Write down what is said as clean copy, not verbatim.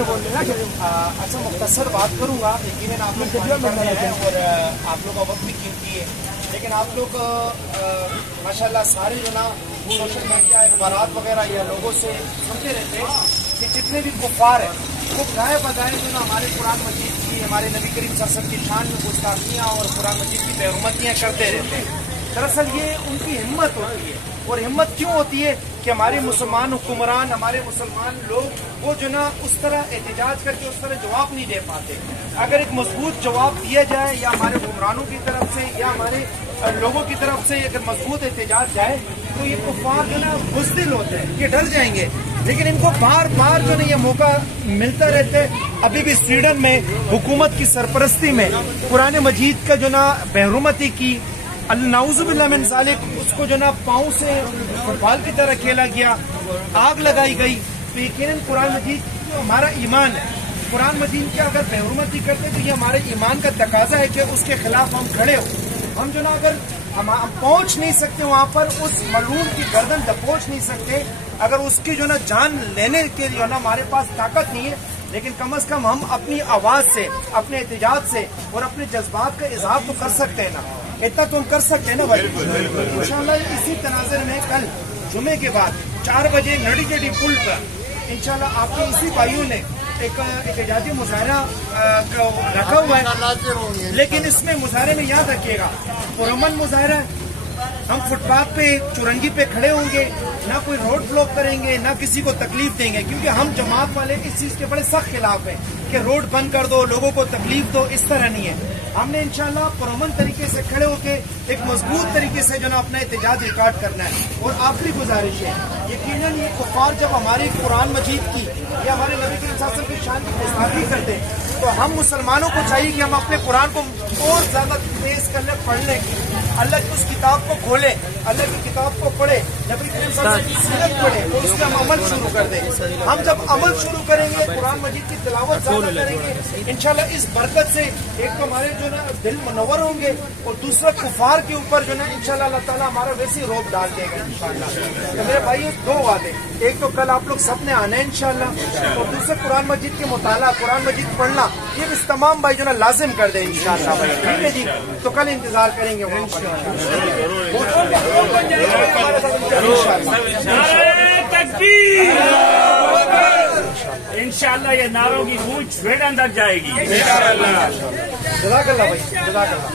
अच्छा मुख्तसर बात करूँगा, यकीनन आप लोग और आप लोग का वक्त भी कीमती है, लेकिन आप लोग माशाल्लाह सारे जो ना सोशल मीडिया अखबारात वगैरह या लोगों से सुनते रहते हैं कि जितने भी कुफ्फार हैं वो गाय बजाय जो ना हमारे कुरान मजीद की, हमारे नबी करीम सल्लल्लाहु अलैहि वसल्लम की शान में गुस्ताखियाँ और कुरान मजीद की बेहुरमतियाँ करते रहते हैं। दरअसल ये उनकी हिम्मत होती है, और हिम्मत क्यों होती है कि हमारे मुसलमान हुक्मरान, हमारे मुसलमान लोग वो जो ना उस तरह एहतजाज करके उस तरह जवाब नहीं दे पाते। अगर एक मजबूत जवाब दिया जाए या हमारे हुक्मरानों की तरफ से या हमारे लोगों की तरफ से अगर मजबूत एहतजाज जाए तो ये कुफ्फार जो ना बुज़दिल होते हैं, ये डर जाएंगे। लेकिन इनको बार बार जो ना ये मौका मिलता रहता है। अभी भी स्वीडन में हुकूमत की सरपरस्ती में कुरान मजीद का जो ना बेहुरमती की, नाउज़ुबिल्लाह मिन ज़ालिक, उसको जो ना पाँव से फुटबॉल की तरह खेला गया, आग लगाई गई। तो यकीनन कुरान मजीद हमारा ईमान है, कुरान मजीद की अगर बेहुरमती करते तो ये हमारे ईमान का तकाजा है कि उसके खिलाफ हम खड़े हो। हम जो ना अगर हम पहुंच नहीं सकते वहां पर, उस मलूम की गर्दन दबोच नहीं सकते, अगर उसकी जो ना जान लेने के जो ना हमारे पास ताकत नहीं है, लेकिन कम से कम हम अपनी आवाज से, अपने एहतजाज से और अपने जज्बात का इजहार तो कर सकते हैं ना। इतना तो हम कर सकते हैं ना भाई। इंशाल्लाह इसी तनाज़ुर में कल जुमे के बाद 4 बजे नडी चढ़ी पुल पर इंशाल्लाह आपके इसी भाइयों ने एक एहतजाजी मुजाहरा रखा हुआ है। लेकिन इसमें मुजाहरे में याद रखिएगा, पुरअमन मुजाहरा है। हम फुटपाथ पे, चुरंगी पे खड़े होंगे, ना कोई रोड ब्लॉक करेंगे, ना किसी को तकलीफ देंगे, क्योंकि हम जमात वाले इस चीज के बड़े सख्त खिलाफ हैं कि रोड बंद कर दो, लोगों को तकलीफ दो, इस तरह नहीं है। हमने इंशाल्लाह पुरअमन तरीके से खड़े होके एक मजबूत तरीके से जो ना अपना एहतजाज रिकॉर्ड करना है। और आखिरी गुजारिश है, यकीनन ये कुफ्फार जब हमारी कुरान मजीद की या हमारे नबी करीम सल्लल्लाहु अलैहि वसल्लम की शान की गुस्ताखी करते हैं, तो हम मुसलमानों को चाहिए कि हम अपने कुरान को और ज्यादा तेज कर ले, पढ़ने की, अल्लाह की उस किताब को खोले, अल्लाह की किताब को पढ़े, नबी करीम सल्लल्लाहु अलैहि वसल्लम की सीरत पढ़े और उस पर हम अमल शुरू कर दें। हम जब अमल शुरू करेंगे, कुरान मजीद की तिलावत ज्यादा करेंगे, इंशाल्लाह इस बरकत से एक तो हमारे जो ना दिल मुनव्वर होंगे, और दूसरा कुफार के ऊपर जो ना इंशाल्लाह अल्लाह ताला हमारा वैसे रोब डाल देगा इंशाल्लाह। तो मेरे भाई 2 वादे, एक तो कल आप लोग सबने आना है इंशाल्लाह, और दूसरा कुरान मजीद के मुताला, कुरान मजीद पढ़ना, ये इस तमाम भाई जो ना लाजिम कर दे इंशाल्लाह भाई। ठीक है जी, तो कल इंतजार करेंगे वहाँ पर इंशाल्लाह। ये नारों की गूंज स्वीडन तक जाएगी इंशाल्लाह। जज़ाकल्लाह भाई, जज़ाकल्लाह।